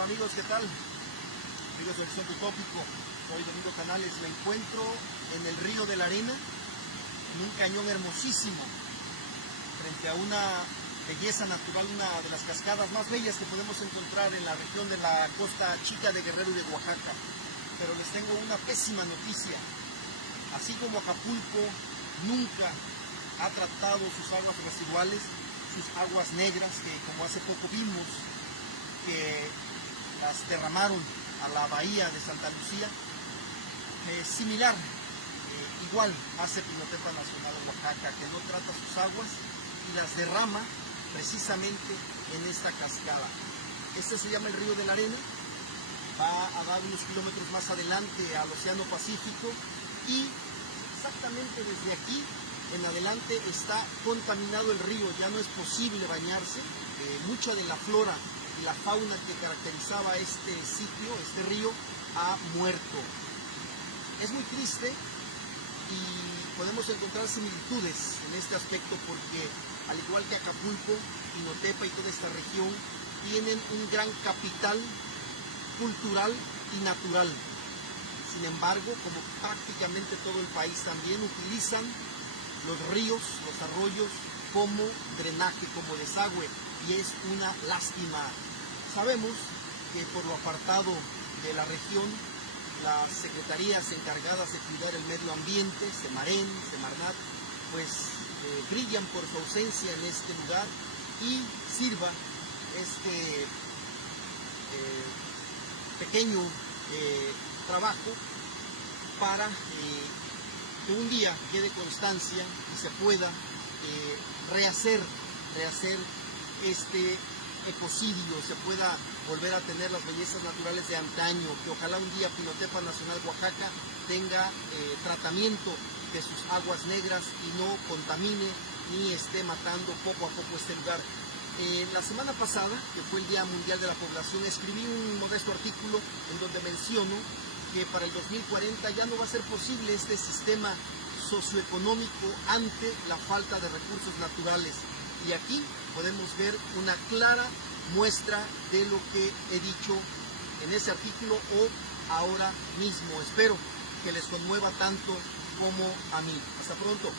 Hola amigos, ¿qué tal? Amigos de Horizonte Utópico, soy Domingo Canales. Me encuentro en el Río de la Arena, en un cañón hermosísimo, frente a una belleza natural, una de las cascadas más bellas que podemos encontrar en la región de la Costa Chica de Guerrero y de Oaxaca. Pero les tengo una pésima noticia. Así como Acapulco nunca ha tratado sus aguas residuales, sus aguas negras, que como hace poco vimos que las derramaron a la bahía de Santa Lucía, similar, igual hace Pinotepa Nacional de Oaxaca, que no trata sus aguas y las derrama precisamente en esta cascada. Este se llama el Río de la Arena, va a dar unos kilómetros más adelante al Océano Pacífico y exactamente desde aquí en adelante está contaminado el río, ya no es posible bañarse. Mucha de la flora y la fauna que caracterizaba este sitio, este río, ha muerto. Es muy triste y podemos encontrar similitudes en este aspecto porque, al igual que Acapulco, Pinotepa y toda esta región, tienen un gran capital cultural y natural. Sin embargo, como prácticamente todo el país, también utilizan los ríos, los arroyos como drenaje, como desagüe, y es una lástima. Sabemos que por lo apartado de la región, las secretarías encargadas de cuidar el medio ambiente, Semarén, Semarnat, pues brillan por su ausencia en este lugar y sirva este pequeño trabajo para que un día quede constancia y se pueda rehacer este ecocidio, se pueda volver a tener las bellezas naturales de antaño, que ojalá un día Pinotepa Nacional de Oaxaca tenga tratamiento de sus aguas negras y no contamine ni esté matando poco a poco este lugar. La semana pasada, que fue el Día Mundial de la Población, escribí un modesto artículo en donde menciono que para el 2040 ya no va a ser posible este sistema socioeconómico ante la falta de recursos naturales. Y aquí podemos ver una clara muestra de lo que he dicho en ese artículo o ahora mismo. Espero que les conmueva tanto como a mí. Hasta pronto.